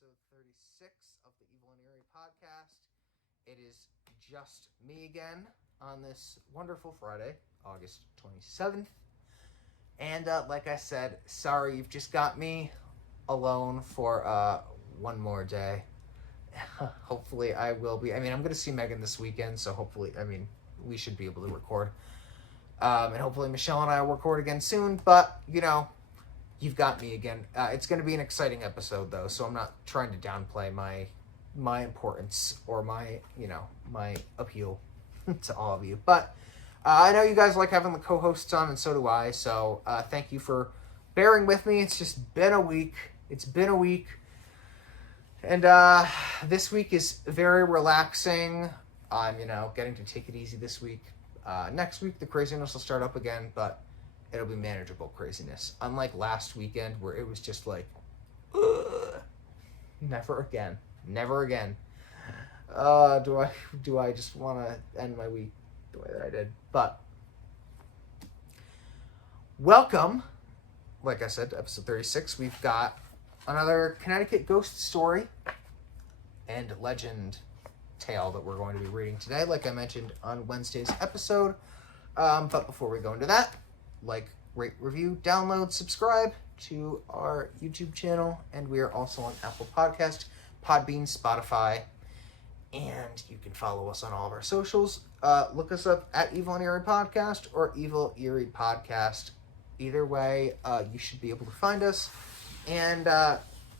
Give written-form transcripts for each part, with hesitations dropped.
episode 36 of the Evil and Eerie Podcast. It is just me again on this wonderful Friday, August 27th. And like I said, sorry you've just got me alone for one more day. Hopefully I will be. I'm going to see Megan this weekend, so hopefully, we should be able to record. And hopefully Michelle and I will record again soon, but, you've got me again. It's going to be an exciting episode, though, so I'm not trying to downplay my importance or my appeal to all of you. But I know you guys like having the co-hosts on, and so do I, so thank you for bearing with me. It's just been a week. It's been a week. And this week is very relaxing. I'm, getting to take it easy this week. Next week, the craziness will start up again, but it'll be manageable craziness. Unlike last weekend, where it was just like, ugh, never again. Never again. Do I just want to end my week the way that I did? But welcome, like I said, to episode 36. We've got another Connecticut ghost story and legend tale that we're going to be reading today, like I mentioned on Wednesday's episode. But before we go into that, like, rate, review, download, subscribe to our YouTube channel, and we are also on Apple Podcast, Podbean, Spotify, and you can follow us on all of our socials. Look us up at Evil and Eerie Podcast or Evil Eerie Podcast. Either way, you should be able to find us, and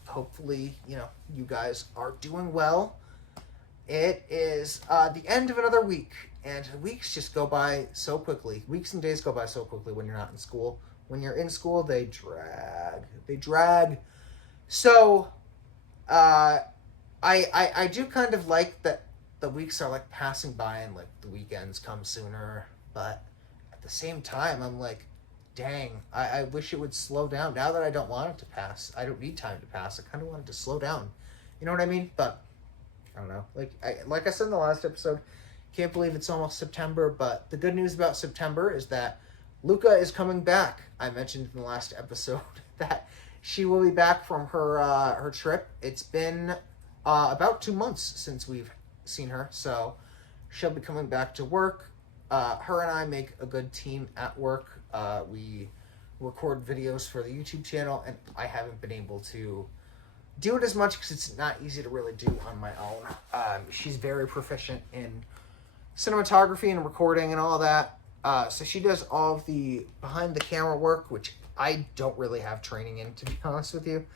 hopefully, you guys are doing well. It is the end of another week. And weeks just go by so quickly. Weeks and days go by so quickly when you're not in school. When you're in school, they drag. So, I do kind of like that the weeks are like passing by and like the weekends come sooner. But at the same time, I'm like, dang, I wish it would slow down. Now that I don't want it to pass, I don't need time to pass. I kind of want it to slow down. You know what I mean? But I don't know. Like I said in the last episode, can't believe it's almost September, but the good news about September is that Luca is coming back. I mentioned in the last episode that she will be back from her trip. It's been about 2 months since we've seen her, so she'll be coming back to work. Her and I make a good team at work. We record videos for the YouTube channel, and I haven't been able to do it as much because it's not easy to really do on my own. She's very proficient in cinematography and recording and all that. So she does all of the behind the camera work, which I don't really have training in, to be honest with you.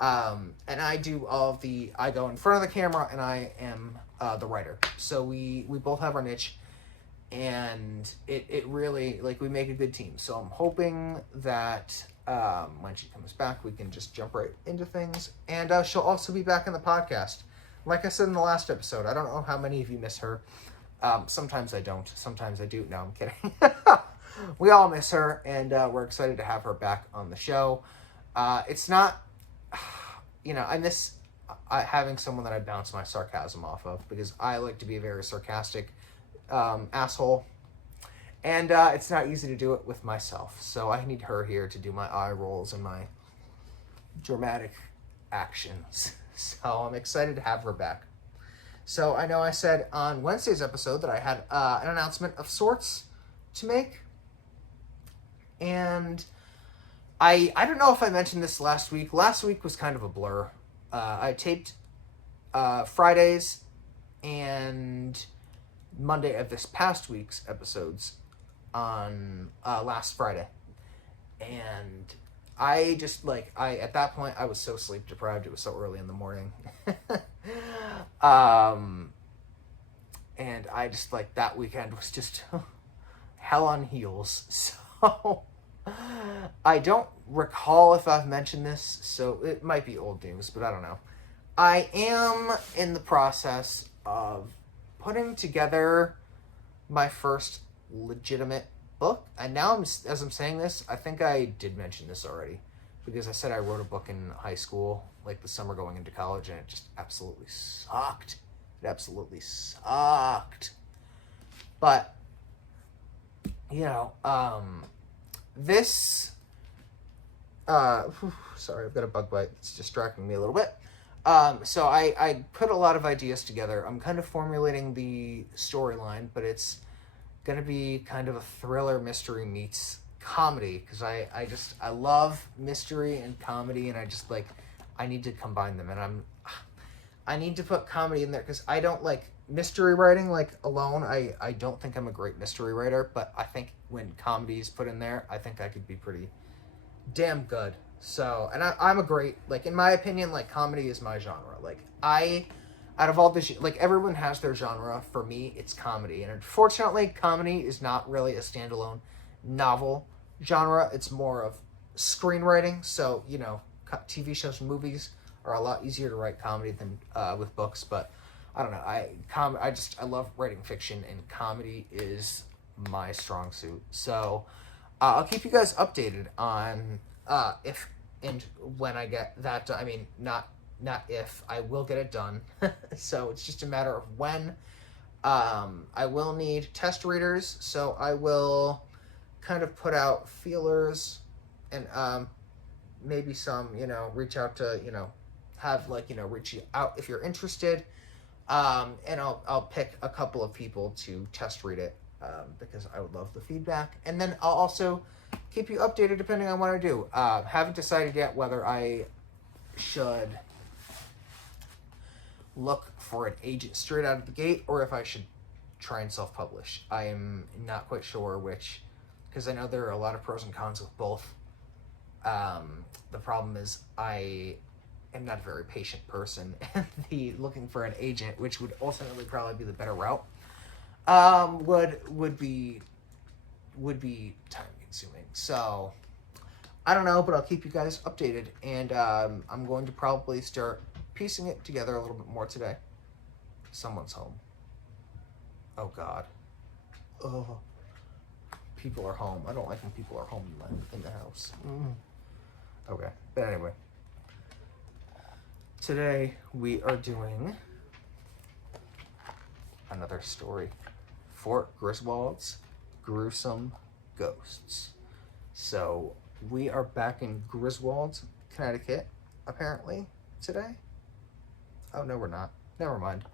And I do I go in front of the camera, and I am the writer. So we both have our niche, and it really, we make a good team. So I'm hoping that when she comes back, we can just jump right into things. And she'll also be back in the podcast. Like I said in the last episode, I don't know how many of you miss her. Sometimes I don't. Sometimes I do. No, I'm kidding. We all miss her, and we're excited to have her back on the show. It's not, I miss having someone that I bounce my sarcasm off of, because I like to be a very sarcastic asshole, and it's not easy to do it with myself. So I need her here to do my eye rolls and my dramatic actions. So I'm excited to have her back. So I know I said on Wednesday's episode that I had an announcement of sorts to make. And I don't know if I mentioned this last week. Last week was kind of a blur. I taped Fridays and Monday of this past week's episodes on last Friday. And I just, at that point, I was so sleep deprived. It was so early in the morning. And I just, that weekend was just hell on heels. So I don't recall if I've mentioned this, so it might be old news, but I don't know. I am in the process of putting together my first legitimate book. And now, as I'm saying this, I think I did mention this already, because I said I wrote a book in high school, the summer going into college, and it just absolutely sucked. It absolutely sucked. But, this, sorry, I've got a bug bite. It's distracting me a little bit. So I put a lot of ideas together. I'm kind of formulating the storyline, but it's gonna be kind of a thriller mystery meets comedy, because I love mystery and comedy, and I need to combine them, and I need to put comedy in there because I don't like mystery writing alone. I don't think I'm a great mystery writer, but I think when comedy is put in there, I think I could be pretty damn good. So, and I'm a great, in my opinion, comedy is my genre. Out of all this, everyone has their genre. For me, it's comedy. And unfortunately, comedy is not really a standalone novel genre. It's more of screenwriting. So, TV shows and movies are a lot easier to write comedy than with books. But I don't know. I love writing fiction, and comedy is my strong suit. So I'll keep you guys updated on if and when I get that done. I mean, not if, I will get it done. So it's just a matter of when. I will need test readers, so I will kind of put out feelers and maybe some, reach out to, reach out if you're interested. And I'll pick a couple of people to test read it, because I would love the feedback. And then I'll also keep you updated depending on what I do. Haven't decided yet whether I should look for an agent straight out of the gate, or if I should try and self-publish. I am not quite sure which, because I know there are a lot of pros and cons with both. The problem is I am not a very patient person, and the looking for an agent, which would ultimately probably be the better route, would be time consuming. So I don't know, but I'll keep you guys updated, and I'm going to probably start piecing it together a little bit more today. Someone's home. Oh God. Oh, people are home. I don't like when people are home in the house. Okay, but anyway, today we are doing another story. Fort Griswold's Gruesome Ghosts. So we are back in Griswold, Connecticut, apparently, today. Oh, no, we're not. Never mind.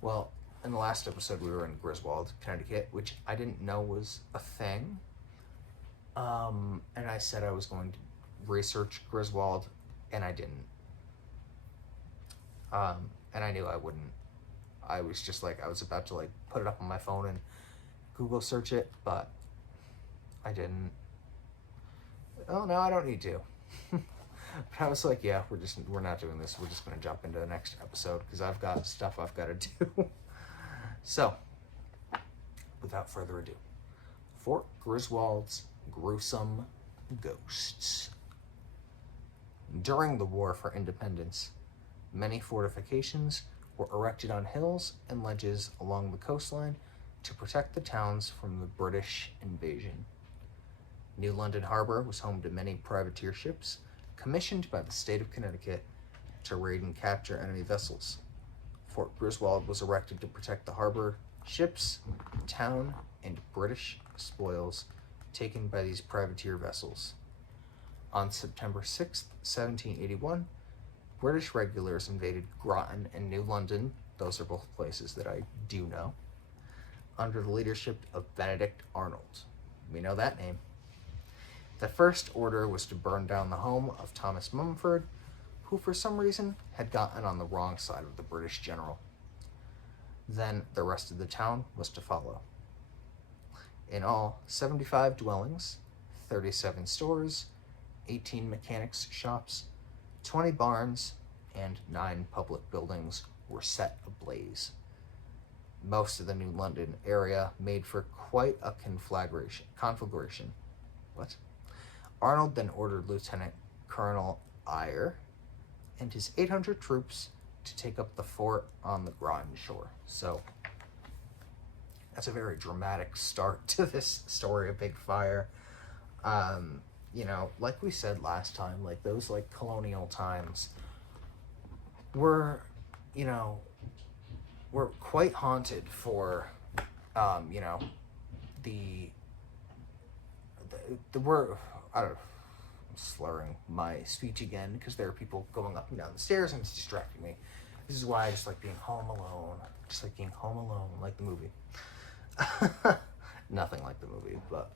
Well, in the last episode, we were in Griswold, Connecticut, which I didn't know was a thing. And I said I was going to research Griswold, and I didn't. And I knew I wouldn't. I was just I was about to put it up on my phone and Google search it, but I didn't. Oh, no, I don't need to. But I was yeah, we're not doing this. We're just going to jump into the next episode because I've got stuff I've got to do. So, without further ado, Fort Griswold's Gruesome Ghosts. During the War for Independence, many fortifications were erected on hills and ledges along the coastline to protect the towns from the British invasion. New London Harbor was home to many privateer ships commissioned by the state of Connecticut to raid and capture enemy vessels. Fort Griswold was erected to protect the harbor, ships, town, and British spoils taken by these privateer vessels. On September 6th, 1781, British regulars invaded Groton and New London, those are both places that I do know, under the leadership of Benedict Arnold. We know that name. The first order was to burn down the home of Thomas Mumford, who for some reason had gotten on the wrong side of the British general. Then the rest of the town was to follow. In all, 75 dwellings, 37 stores, 18 mechanics' shops, 20 barns, and 9 public buildings were set ablaze. Most of the New London area made for quite a conflagration. What? Arnold then ordered Lieutenant Colonel Eyre and his 800 troops to take up the fort on the Groton shore. So that's a very dramatic start to this story of Big Fire. Like we said last time, those colonial times were quite haunted for the word, I don't know, slurring my speech again because there are people going up and down the stairs and it's distracting me. This is why I just like being home alone. Just like being home alone, like the movie. Nothing like the movie, but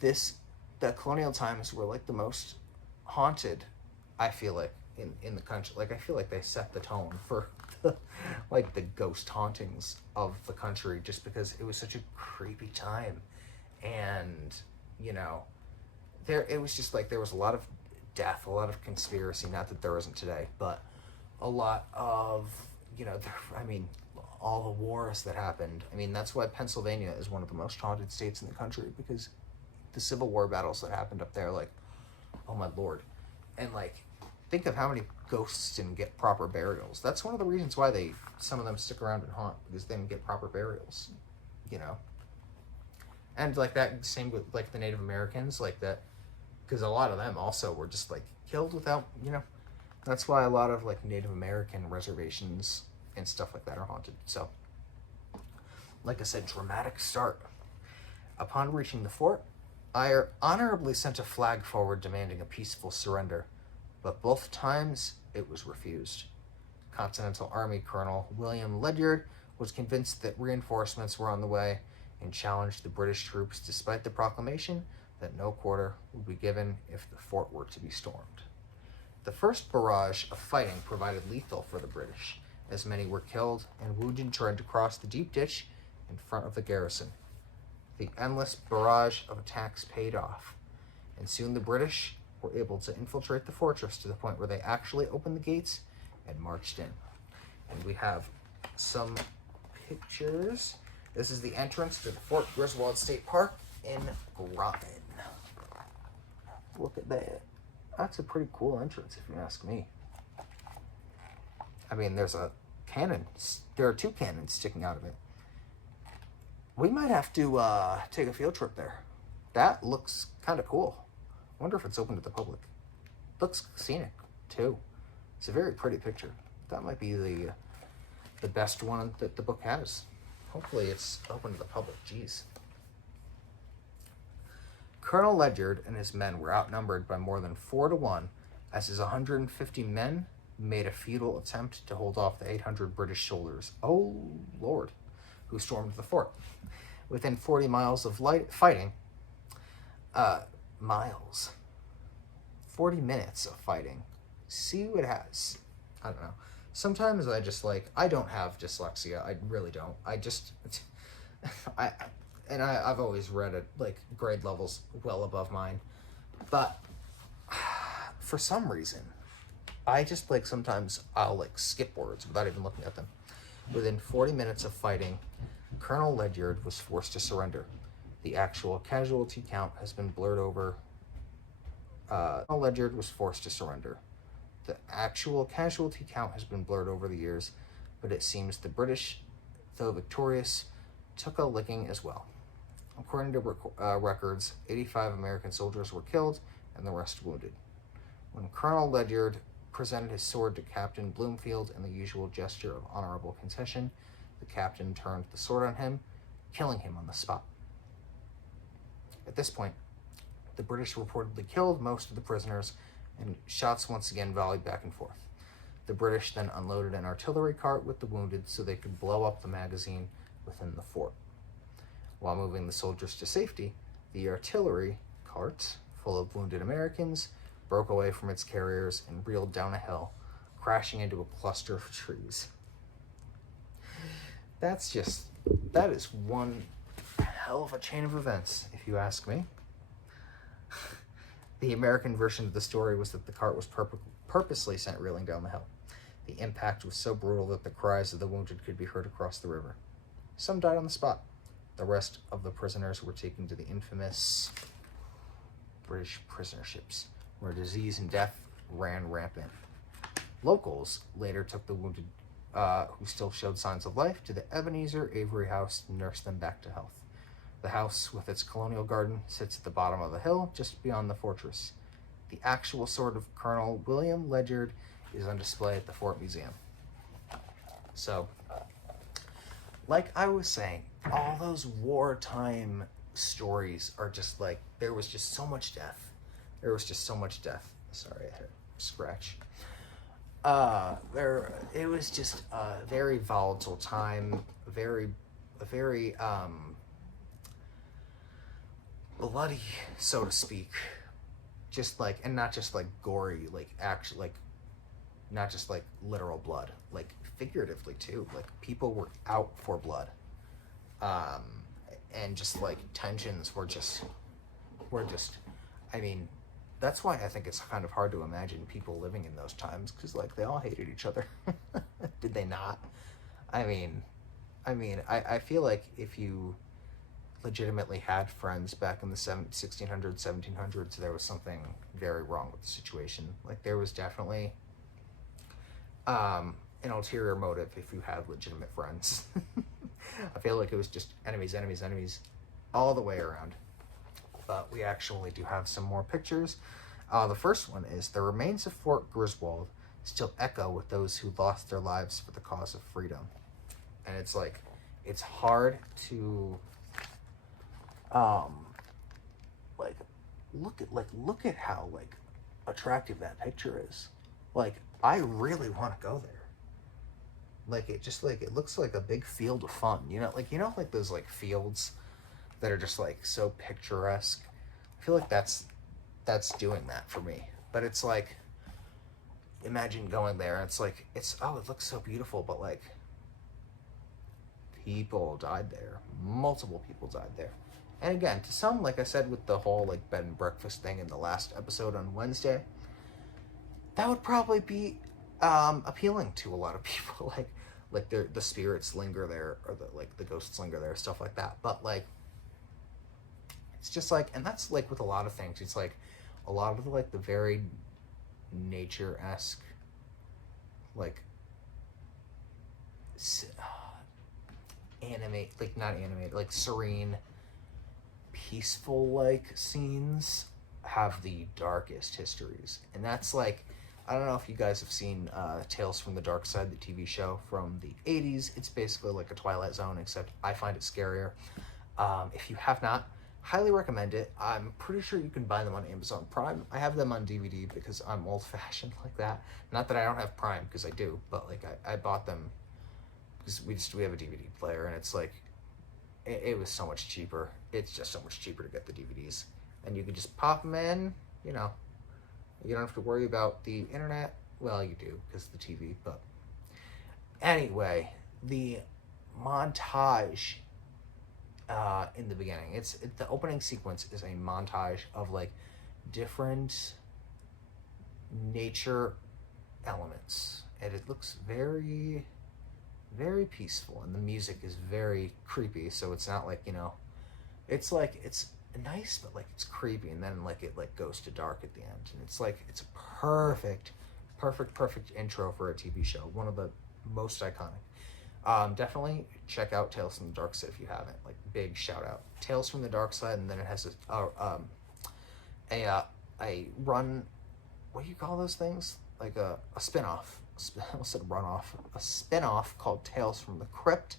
the colonial times were like the most haunted, I feel like, in the country. Like, I feel like they set the tone for like the ghost hauntings of the country, just because it was such a creepy time. And it was just like there was a lot of death, a lot of conspiracy, not that there isn't today, but a lot of all the wars that happened. I mean, that's why Pennsylvania is one of the most haunted states in the country, because the Civil War battles that happened up there, like, oh my lord. And like, think of how many ghosts didn't get proper burials. That's one of the reasons why some of them stick around and haunt, because they didn't get proper burials, And like that, same with like the Native Americans, like that, because a lot of them also were just like killed without, That's why a lot of like Native American reservations and stuff like that are haunted. So, like I said, dramatic start. Upon reaching the fort, Eyre honorably sent a flag forward demanding a peaceful surrender, but both times it was refused. Continental Army Colonel William Ledyard was convinced that reinforcements were on the way and challenged the British troops despite the proclamation that no quarter would be given if the fort were to be stormed. The first barrage of fighting proved lethal for the British, as many were killed and wounded trying to cross the deep ditch in front of the garrison. The endless barrage of attacks paid off, and soon the British were able to infiltrate the fortress to the point where they actually opened the gates and marched in. And we have some pictures. This is the entrance to the Fort Griswold State Park in Groton. Look at that. That's a pretty cool entrance, if you ask me. I mean, there's a cannon. There are two cannons sticking out of it. We might have to take a field trip there. That looks kind of cool. I wonder if it's open to the public. Looks scenic, too. It's a very pretty picture. That might be the best one that the book has. Hopefully it's open to the public. Jeez. Colonel Ledyard and his men were outnumbered by more than 4-1, as his 150 men made a futile attempt to hold off the 800 British soldiers, oh lord, who stormed the fort. Within 40 miles of fighting, 40 minutes of fighting. See what it has. I don't know. Sometimes I don't have dyslexia. I really don't. I've always read at like grade levels well above mine. But for some reason, I just like sometimes I'll like skip words without even looking at them. Within 40 minutes of fighting, Colonel Ledyard was forced to surrender. The actual casualty count has been blurred over. Colonel Ledyard was forced to surrender. The actual casualty count has been blurred over the years, but it seems the British, though victorious, took a licking as well. According to records, 85 American soldiers were killed and the rest wounded. When Colonel Ledyard presented his sword to Captain Bloomfield in the usual gesture of honorable concession, the captain turned the sword on him, killing him on the spot. At this point, the British reportedly killed most of the prisoners, and shots once again volleyed back and forth. The British then unloaded an artillery cart with the wounded so they could blow up the magazine within the fort. While moving the soldiers to safety, the artillery cart, full of wounded Americans, broke away from its carriers and reeled down a hill, crashing into a cluster of trees. That is one hell of a chain of events, if you ask me. The American version of the story was that the cart was purposely sent reeling down the hill. The impact was so brutal that the cries of the wounded could be heard across the river. Some died on the spot. The rest of the prisoners were taken to the infamous British prisoner ships, where disease and death ran rampant. Locals later took the wounded, who still showed signs of life, to the Ebenezer Avery house to nurse them back to health. The house, with its colonial garden, sits at the bottom of the hill, just beyond the fortress. The actual sword of Colonel William Ledyard is on display at the Fort Museum. So, like I was saying, all those wartime stories are just like, there was just so much death. There was just so much death. Sorry, I had a scratch. It was just a very volatile time, a very bloody, so to speak. Just like, and not just like gory, like actually, like not just like literal blood, like figuratively too. Like people were out for blood, and just like tensions were just. I mean, that's why I think it's kind of hard to imagine people living in those times, because like they all hated each other. Did they not? I mean, I feel like if you legitimately had friends back in the 1600s, 1700s, there was something very wrong with the situation. Like there was definitely an ulterior motive if you had legitimate friends. I feel like it was just enemies, enemies, enemies all the way around. But we actually do have some more pictures. The first one is, the remains of Fort Griswold still echo with those who lost their lives for the cause of freedom. And it's like, it's hard to look at how like attractive that picture is. Like I really want to go there. Like it looks like a big field of fun, like those like fields that are just like so picturesque. I feel like that's doing that for me. But it's like, imagine going there and it's like, it looks so beautiful, but like people died there. Multiple people died there. And again, to some, like I said with the whole like bed and breakfast thing in the last episode on Wednesday, that would probably be appealing to a lot of people. like the spirits linger there, or the ghosts linger there, stuff like that. But like, it's just like, and that's like with a lot of things, it's like a lot of like the very nature-esque, like like serene, peaceful like scenes have the darkest histories. And that's like, I don't know if you guys have seen Tales from the Dark Side, the TV show from the 80s. It's basically like a Twilight Zone, except I find it scarier. If you have not, highly recommend it. I'm pretty sure you can buy them on Amazon Prime. I have them on DVD because I'm old-fashioned like that. Not that I don't have Prime, because I do, but like I bought them because we have a DVD player, and it's like, it was so much cheaper. It's just so much cheaper to get the DVDs, and you can just pop them in. You don't have to worry about the internet. Well, you do because of the TV, but anyway, the montage in the beginning. The opening sequence is a montage of like different nature elements, and it looks very, very peaceful, and the music is very creepy. So it's not like, it's like, it's nice, but like it's creepy, and then like it like goes to dark at the end, and it's like, it's a perfect intro for a TV show. One of the most iconic. Definitely check out Tales from the Dark Side if you haven't. Like, big shout out, Tales from the Dark Side. And then it has a run. What do you call those things? Like a spin-off. I almost said runoff. A spin-off called Tales from the Crypt,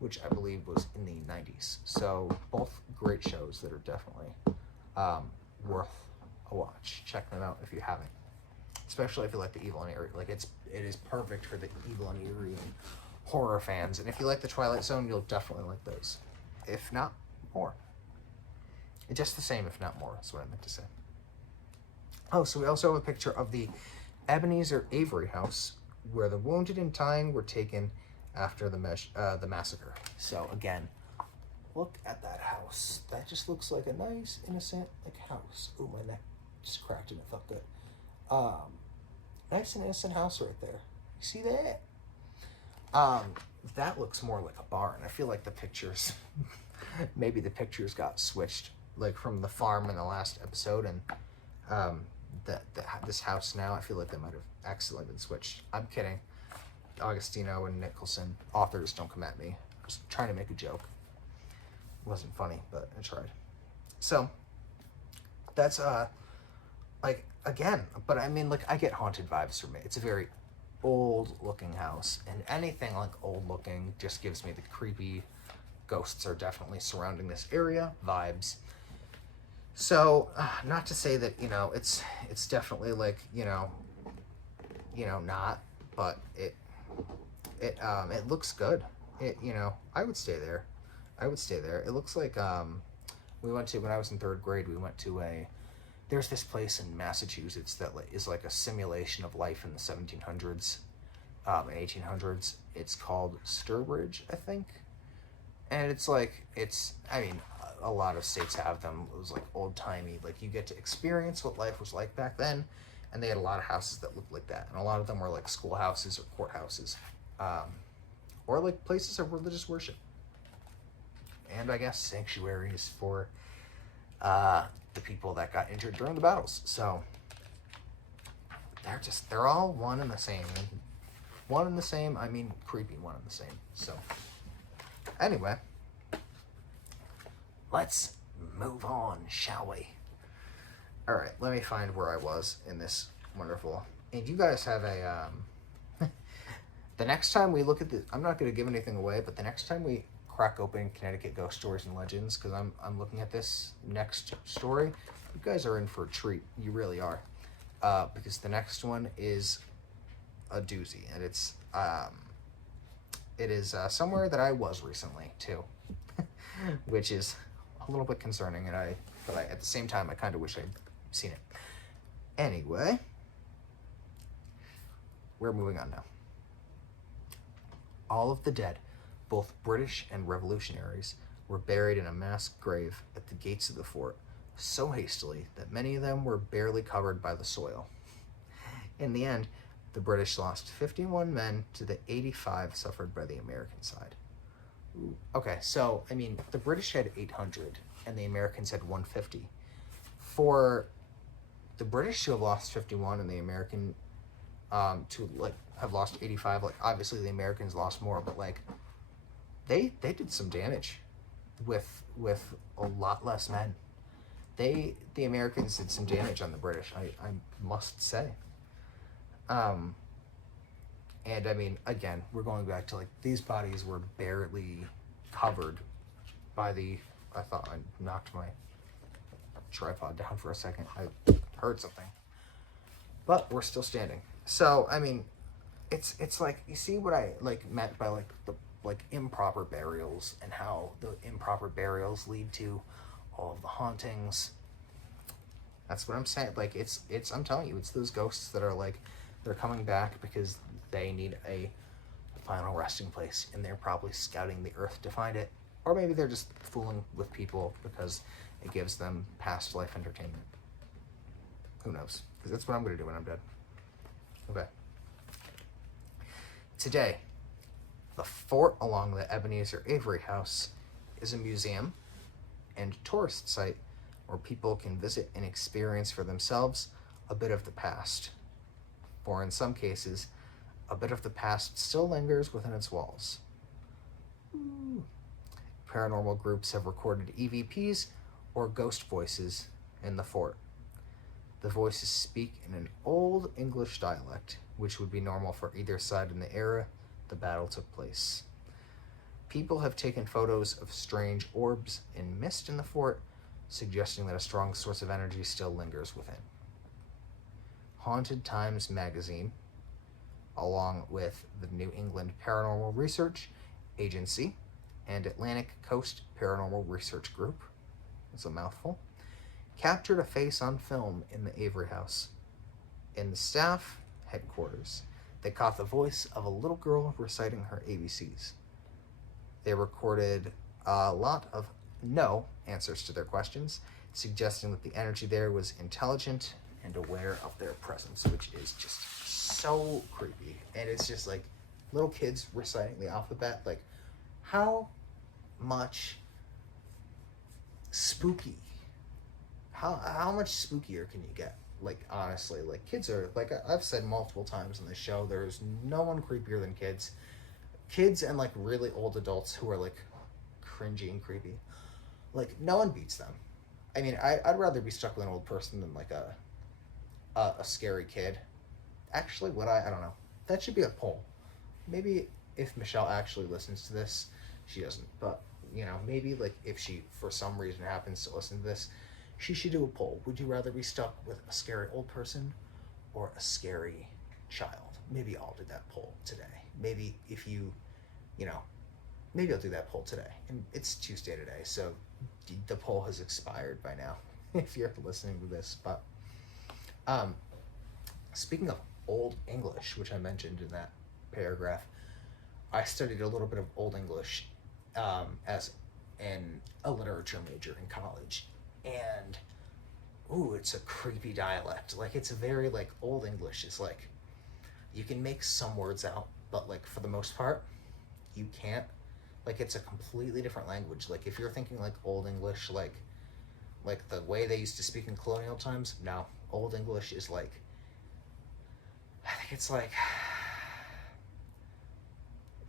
which I believe was in the 90s. So both great shows that are definitely worth a watch. Check them out if you haven't. Especially if you like the Evil and Eerie. Like, it is perfect for the Evil and Eerie and horror fans. And if you like the Twilight Zone, you'll definitely like those. If not more. Just the same, if not more, is what I meant to say. Oh, so we also have a picture of the Ebenezer Avery house, where the wounded and dying were taken after the massacre. So again, look at that house. That just looks like a nice, innocent house. Ooh, my neck just cracked and it felt good. Nice and innocent house right there. You see that? That looks more like a barn. I feel like the pictures, maybe the pictures got switched, like from the farm in the last episode, and this house now, I feel like they might have accidentally been switched. I'm kidding. Augustino and Nicholson, authors, don't come at me. I was trying to make a joke. It wasn't funny, but I tried. So that's like, again, but I mean, like, I get haunted vibes from it. It's a very old looking house, and anything like old looking just gives me the creepy, ghosts are definitely surrounding this area vibes. So, not to say that, it's definitely like, not, but it looks good. I would stay there. It looks like, we went to, when I was in third grade, we went to there's this place in Massachusetts that is like a simulation of life in the 1700s, and 1800s. It's called Sturbridge, I think. And I mean, a lot of states have them. It was like old-timey, like you get to experience what life was like back then, and they had a lot of houses that looked like that. And a lot of them were like schoolhouses or courthouses, or like places of religious worship. And I guess sanctuaries for the people that got injured during the battles. So they're all one and the same. One and the same, I mean creepy one and the same. So anyway, let's move on, shall we? All right, let me find where I was in this wonderful. And you guys have a the next time we look at the, I'm not going to give anything away, but the next time we crack open Connecticut Ghost Stories and Legends, because I'm looking at this next story, you guys are in for a treat. You really are, because the next one is a doozy, and it is somewhere that I was recently too, which is a little bit concerning, but at the same time I kind of wish I'd seen it. Anyway, we're moving on now. All of the dead, both British and revolutionaries, were buried in a mass grave at the gates of the fort so hastily that many of them were barely covered by the soil. In the end, the British lost 51 men to the 85 suffered by the American side. Ooh. Okay, so, I mean, the British had 800 and the Americans had 150. For the British to have lost 51 and the American to, like, have lost 85, like, obviously the Americans lost more, but, like, they did some damage with a lot less men. The Americans did some damage on the British, I must say. And I mean, again, we're going back to like these bodies were barely covered by I thought I knocked my tripod down for a second. I heard something, but we're still standing. So I mean, it's like, you see what I like meant by like the like improper burials, and how the improper burials lead to all of the hauntings. That's what I'm saying. Like it's I'm telling you, it's those ghosts that are like, they're coming back because they need a final resting place, and they're probably scouting the earth to find it. Or maybe they're just fooling with people because it gives them past life entertainment. Who knows? Because that's what I'm going to do when I'm dead. Okay. Today, the fort along the Ebenezer Avery house is a museum and tourist site where people can visit and experience for themselves a bit of the past. For in some cases, a bit of the past still lingers within its walls. Ooh. Paranormal groups have recorded EVPs or ghost voices in the fort. The voices speak in an old English dialect, which would be normal for either side in the era the battle took place. People have taken photos of strange orbs and mist in the fort, suggesting that a strong source of energy still lingers within. Haunted Times magazine, along with the New England Paranormal Research Agency and Atlantic Coast Paranormal Research Group, it's a mouthful, captured a face on film in the Avery house. In the staff headquarters, they caught the voice of a little girl reciting her ABCs. They recorded a lot of no answers to their questions, suggesting that the energy there was intelligent and aware of their presence, which is just so creepy. And it's just like little kids reciting the alphabet. Like, how much spooky? How much spookier can you get? Like, honestly, like, kids are, like I've said multiple times on the show, there's no one creepier than kids. Kids and, like, really old adults who are, like, cringy and creepy. Like, no one beats them. I mean, I'd rather be stuck with an old person than, like, a scary kid. Actually, I don't know. That should be a poll. Maybe if Michelle actually listens to this, she doesn't. But, you know, maybe, like, if she, for some reason, happens to listen to this, she should do a poll. Would you rather be stuck with a scary old person or a scary child? Maybe I'll do that poll today. Maybe if you, maybe I'll do that poll today. And it's Tuesday today, so the poll has expired by now if you're listening to this. But speaking of Old English, which I mentioned in that paragraph, I studied a little bit of Old English as a literature major in college. And, it's a creepy dialect. Like, it's a very, Old English is, you can make some words out, but, for the most part, you can't. It's a completely different language. If you're thinking, Old English, like the way they used to speak in colonial times, no. Old English is, I think it's,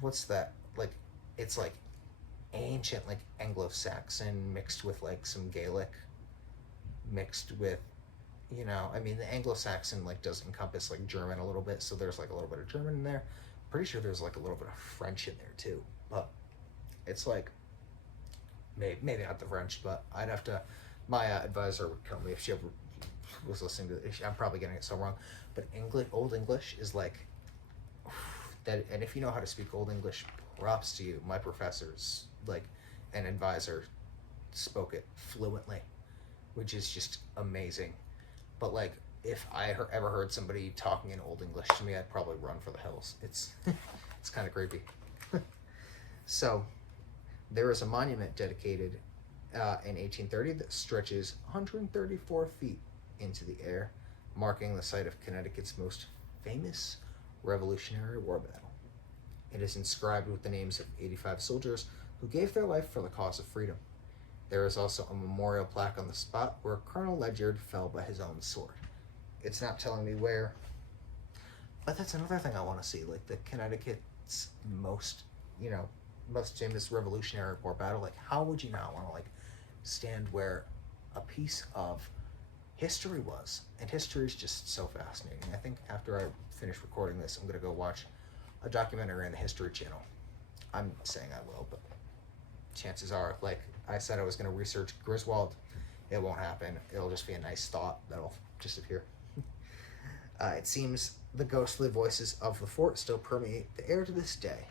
what's that? It's, ancient, Anglo-Saxon mixed with, some Gaelic, mixed with, the Anglo-Saxon, does encompass, German a little bit, so there's, a little bit of German in there. Pretty sure there's, a little bit of French in there, too, but it's, maybe not the French, but I'd have to, my advisor would tell me if she ever was listening to it. I'm probably getting it so wrong, but Old English is, that, and if you know how to speak Old English, props to you. My professors, an advisor, spoke it fluently, which is just amazing. But if I ever heard somebody talking in Old English to me, I'd probably run for the hills. It's it's kind of creepy. So there is a monument dedicated in 1830 that stretches 134 feet into the air, marking the site of Connecticut's most famous Revolutionary War battle. It is inscribed with the names of 85 soldiers who gave their life for the cause of freedom. There is also a memorial plaque on the spot where Colonel Ledyard fell by his own sword. It's not telling me where, but that's another thing I want to see, the Connecticut's most famous Revolutionary War battle. How would you not want to stand where a piece of history was? And history is just so fascinating. I think after I finish recording this, I'm going to go watch a documentary on the History Channel. I'm saying I will, but chances are, I said I was going to research Griswold. It won't happen. It'll just be a nice thought that'll just appear. It seems the ghostly voices of the fort still permeate the air to this day.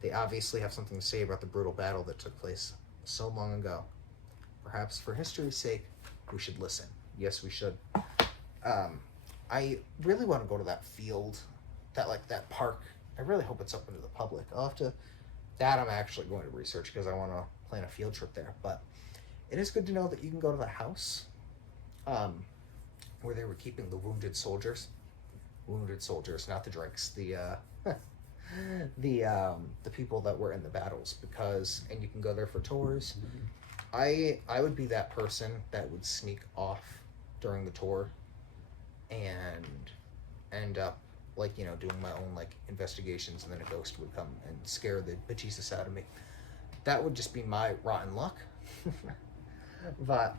They obviously have something to say about the brutal battle that took place so long ago. Perhaps for history's sake, we should listen. Yes, we should. I really want to go to that field, that park. I really hope it's open to the public. I'm actually going to research because I want to plan a field trip there. But it is good to know that you can go to the house where they were keeping the wounded soldiers, not the drinks, the people that were in the battles, and you can go there for tours. I would be that person that would sneak off during the tour and end up doing my own investigations, and then a ghost would come and scare the bejesus out of me. That would just be my rotten luck. But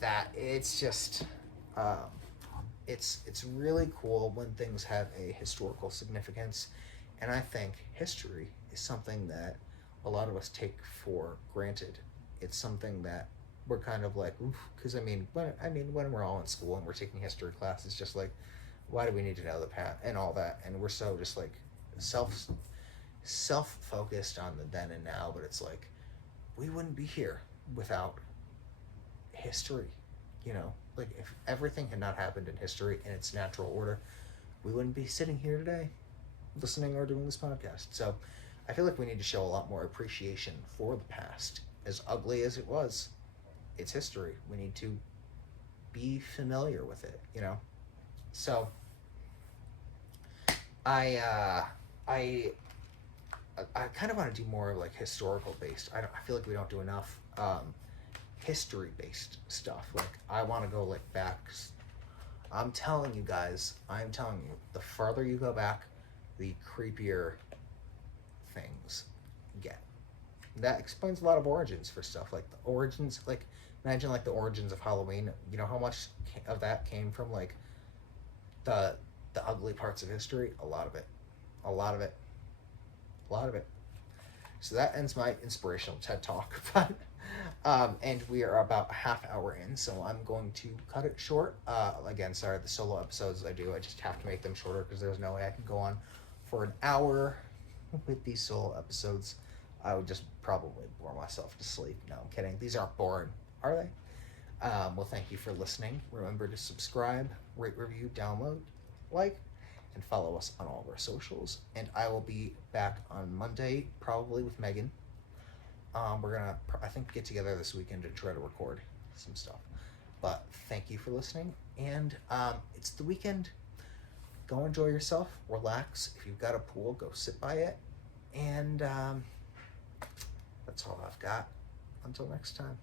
that it's just it's really cool when things have a historical significance, and I think history is something that a lot of us take for granted. It's something that we're kind of because when we're all in school and we're taking history class, it's just why do we need to know the past and all that? And we're so just self-focused on the then and now, but it's we wouldn't be here without history, if everything had not happened in history in its natural order, we wouldn't be sitting here today listening or doing this podcast. So I feel we need to show a lot more appreciation for the past. As ugly as it was, it's history. We need to be familiar with it, So I kind of want to do more historical based. I feel we don't do enough history based stuff. I want to go back. I'm telling you, the farther you go back, the creepier things get. That explains a lot of origins for stuff, the origins, imagine the origins of Halloween. You know how much of that came from the ugly parts of history? A lot of it. So that ends my inspirational TED Talk. But and we are about a half hour in, so I'm going to cut it short. Again, sorry, the solo episodes I just have to make them shorter because there's no way I can go on for an hour with these solo episodes. I would just probably bore myself to sleep. No, I'm kidding. These aren't boring, are they? Well, thank you for listening. Remember to subscribe, rate, review, download, like, and follow us on all of our socials. And I will be back on Monday, probably with Megan. We're gonna, I think, get together this weekend to try to record some stuff. But thank you for listening. And it's the weekend. Go enjoy yourself. Relax. If you've got a pool, go sit by it. And that's all I've got. Until next time.